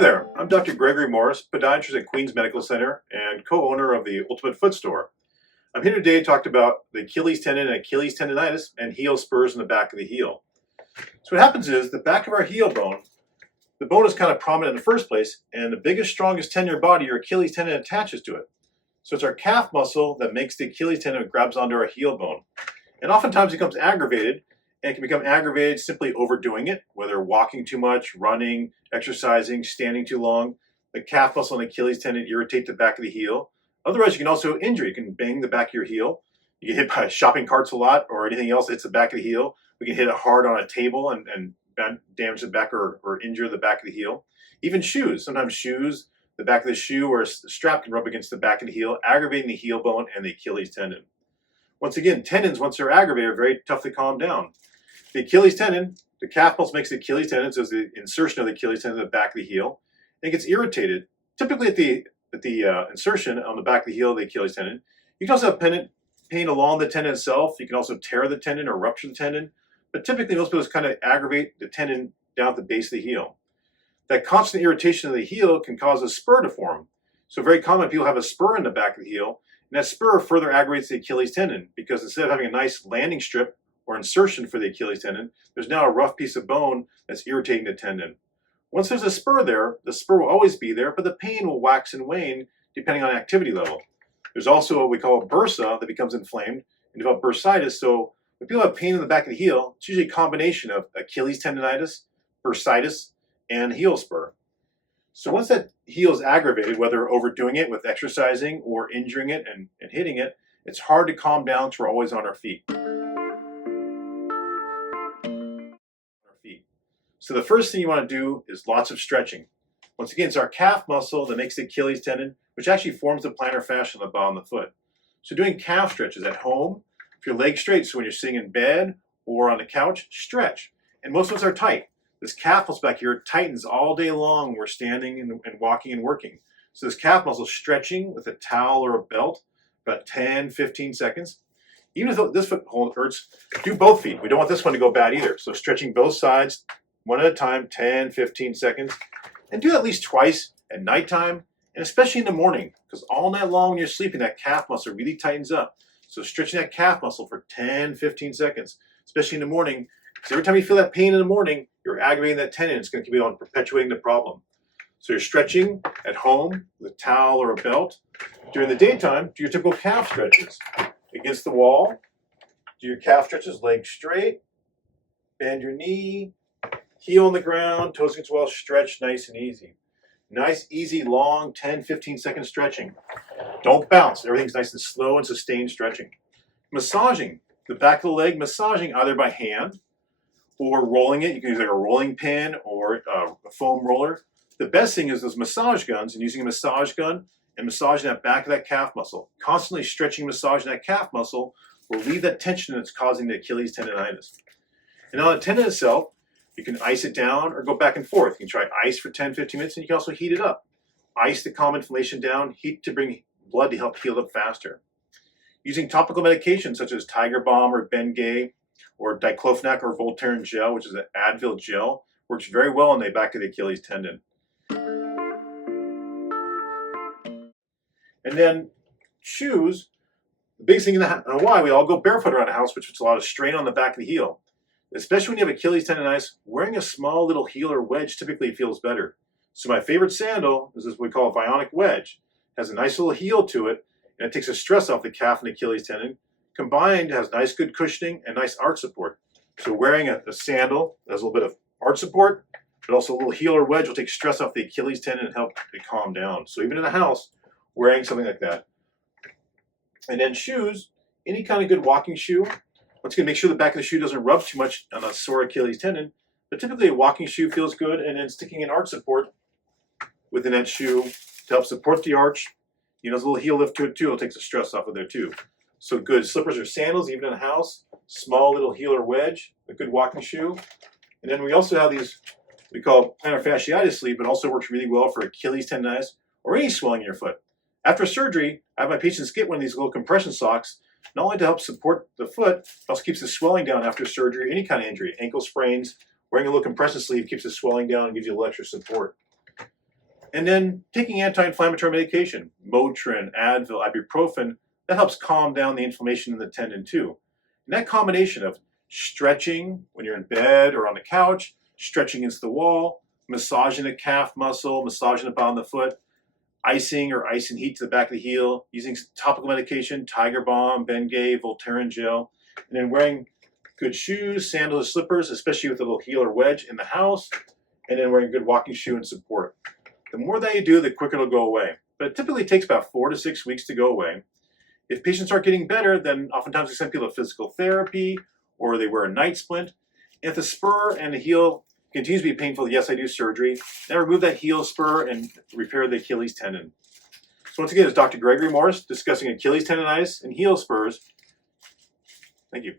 Hi there, I'm Dr. Gregory Morris, podiatrist at Queens Medical Center and co-owner of the Ultimate Foot Store. I'm here today to talk about the Achilles tendon and Achilles tendinitis and heel spurs in the back of the heel. So what happens is the back of our heel bone, the bone is kind of prominent in the first place, and the biggest, strongest tendon in your body, your Achilles tendon, attaches to it. So it's our calf muscle that makes the Achilles tendon that grabs onto our heel bone. And oftentimes it becomes aggravated, and it can become aggravated simply overdoing it, whether walking too much, running, exercising, standing too long. The calf muscle and Achilles tendon irritate the back of the heel. Otherwise, you can also injure. You can bang the back of your heel. You get hit by shopping carts a lot or anything else, it's the back of the heel. We can hit it hard on a table and damage the back or injure the back of the heel. Even shoes. Sometimes shoes, the back of the shoe or a strap can rub against the back of the heel, aggravating the heel bone and the Achilles tendon. Once again, tendons, once they're aggravated, are very tough to calm down. The Achilles tendon, the calf muscle makes the Achilles tendon, so it's the insertion of the Achilles tendon in the back of the heel. And it gets irritated, typically at the insertion on the back of the heel of the Achilles tendon. You can also have pain along the tendon itself. You can also tear the tendon or rupture the tendon. But typically, most people just kind of aggravate the tendon down at the base of the heel. That constant irritation of the heel can cause a spur to form. So very common, people have a spur in the back of the heel, and that spur further aggravates the Achilles tendon because instead of having a nice landing strip or insertion for the Achilles tendon, there's now a rough piece of bone that's irritating the tendon. Once there's a spur there, the spur will always be there, but the pain will wax and wane depending on activity level. There's also what we call bursa that becomes inflamed and develop bursitis. So when people have pain in the back of the heel, it's usually a combination of Achilles tendinitis, bursitis, and heel spur. So once that heel is aggravated, whether overdoing it with exercising or injuring it and hitting it, it's hard to calm down so we're always on our feet. So the first thing you want to do is lots of stretching. Once again, it's our calf muscle that makes the Achilles tendon, which actually forms the plantar fascia on the bottom of the foot. So doing calf stretches at home, if your leg's straight, so when you're sitting in bed or on the couch, stretch. And most of us are tight. This calf muscle back here tightens all day long when we're standing and walking and working. So this calf muscle stretching with a towel or a belt, about 10, 15 seconds. Even if this foot hurts, do both feet. We don't want this one to go bad either. So stretching both sides, one at a time, 10, 15 seconds. And do that at least twice at nighttime, and especially in the morning, because all night long when you're sleeping, that calf muscle really tightens up. So stretching that calf muscle for 10, 15 seconds, especially in the morning, because every time you feel that pain in the morning, you're aggravating that tendon. It's going to keep on perpetuating the problem. So you're stretching at home with a towel or a belt. During the daytime, do your typical calf stretches. Against the wall, do your calf stretches, legs straight, bend your knee, heel on the ground, toes against the wall, stretch nice and easy. Nice, easy, long, 10, 15 second stretching. Don't bounce. Everything's nice and slow and sustained stretching. Massaging the back of the leg, massaging either by hand or rolling it. You can use like a rolling pin or a foam roller. The best thing is those massage guns, and using a massage gun and massaging that back of that calf muscle. Constantly stretching, massaging that calf muscle will relieve that tension that's causing the Achilles tendinitis. And on the tendon itself, you can ice it down or go back and forth. You can try ice for 10, 15 minutes, and you can also heat it up. Ice to calm inflammation down, heat to bring blood to help heal up faster. Using topical medications such as Tiger Balm or Bengay or diclofenac or Voltaren gel, which is an Advil gel, works very well on the back of the Achilles tendon. And then shoes, the biggest thing in Hawaii, we all go barefoot around the house, which puts a lot of strain on the back of the heel. Especially when you have Achilles tendonitis, wearing a small little heel or wedge typically feels better. So my favorite sandal is what we call a bionic wedge. It has a nice little heel to it, and it takes the stress off the calf and Achilles tendon. Combined, it has nice good cushioning and nice arch support. So wearing a sandal that has a little bit of arch support, but also a little heel or wedge will take stress off the Achilles tendon and help it calm down. So even in the house, wearing something like that. And then shoes, any kind of good walking shoe. Once again, make sure the back of the shoe doesn't rub too much on a sore Achilles tendon. But typically a walking shoe feels good, and then sticking an arch support within that shoe to help support the arch. You know, there's a little heel lift to it too. It'll take the stress off of there too. So good slippers or sandals, even in the house. Small little heel or wedge, a good walking shoe. And then we also have these we call plantar fasciitis sleeve, but also works really well for Achilles tendonitis or any swelling in your foot. After surgery, I have my patients get one of these little compression socks, not only to help support the foot, it also keeps the swelling down after surgery, any kind of injury, ankle sprains. Wearing a little compression sleeve keeps the swelling down and gives you a little extra support. And then taking anti-inflammatory medication, Motrin, Advil, ibuprofen, that helps calm down the inflammation in the tendon too. And that combination of stretching when you're in bed or on the couch, stretching against the wall, massaging the calf muscle, massaging the bottom of the foot, icing or ice and heat to the back of the heel, using topical medication, Tiger Balm, Bengay, Voltaren gel, and then wearing good shoes, sandals, or slippers, especially with a little heel or wedge in the house, and then wearing a good walking shoe and support. The more that you do, the quicker it'll go away. But it typically takes about 4 to 6 weeks to go away. If patients aren't getting better, then oftentimes we send people to physical therapy or they wear a night splint. And if the spur and the heel continues to be painful, yes, I do surgery. Then remove that heel spur and repair the Achilles tendon. So once again, it's Dr. Gregory Morris discussing Achilles tendonitis and heel spurs. Thank you.